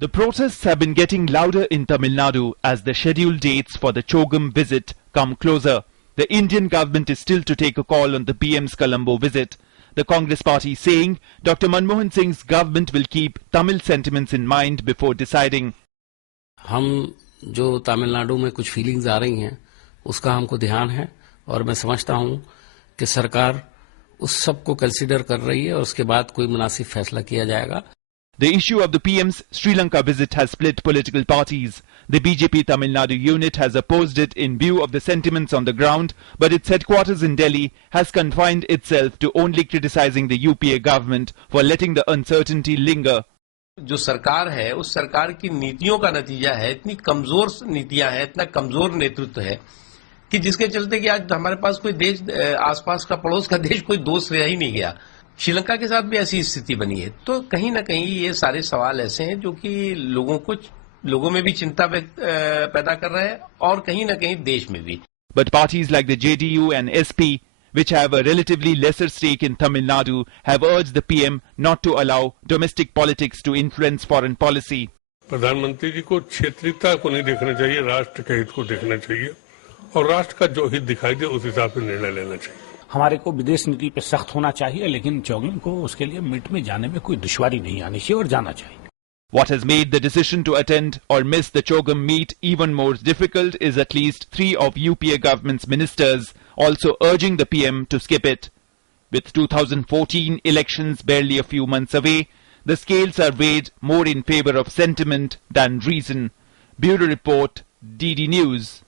The protests have been getting louder in Tamil Nadu as the scheduled dates for the Chogam visit come closer. The Indian government is still to take a call on the PM's Colombo visit. The Congress party saying Dr. Manmohan Singh's government will keep Tamil sentiments in mind before deciding. हम जो तमिलनाडु में कुछ feelings आ रही हैं उसका हमको ध्यान है और मैं समझता हूं कि सरकार उस सब को कंसीडर कर रही है और उसके बाद कोई मुनासिब फैसला किया जाएगा. The issue of the PM's Sri Lanka visit has split political parties. The BJP Tamil Nadu unit has opposed it in view of the sentiments on the ground, but its headquarters in Delhi has confined itself to only criticizing the UPA government for letting the uncertainty linger. जो सरकार है उस सरकार की नीतियों का नतीजा है, इतनी कमजोर नीतियां हैं, इतना कमजोर नेतृत्व है कि जिसके चलते कि आज हमारे पास कोई देश, आसपास का पड़ोस का देश कोई दोस्त रह ही नहीं गया. श्रीलंका के साथ भी ऐसी स्थिति बनी है. तो कहीं ना कहीं ये सारे सवाल ऐसे हैं जो कि लोगों में भी चिंता पैदा कर रहे हैं और कहीं ना कहीं देश में भी. But parties like the JDU and SP, which have a relatively lesser stake in Tamil Nadu, have urged the PM not to allow domestic politics to influence foreign policy. प्रधानमंत्री जी को क्षेत्रीयता को नहीं देखना चाहिए, राष्ट्र के हित को देखना चाहिए और राष्ट्र का जो हित दिखाई दे उस हिसाब से निर्णय लेना चाहिए. हमारे को विदेश नीति पे सख्त होना चाहिए, लेकिन चौगम को उसके लिए मीट में जाने में कोई दुश्वारी नहीं आनी चाहिए और जाना चाहिए. What has made the decision to attend or miss the Chogam meet even more difficult is at least 3 of UPA government's ministers also urging the PM to skip it. With 2014 elections barely a few months away, the scales are weighed more in favor of sentiment than reason. Bureau Report, DD News.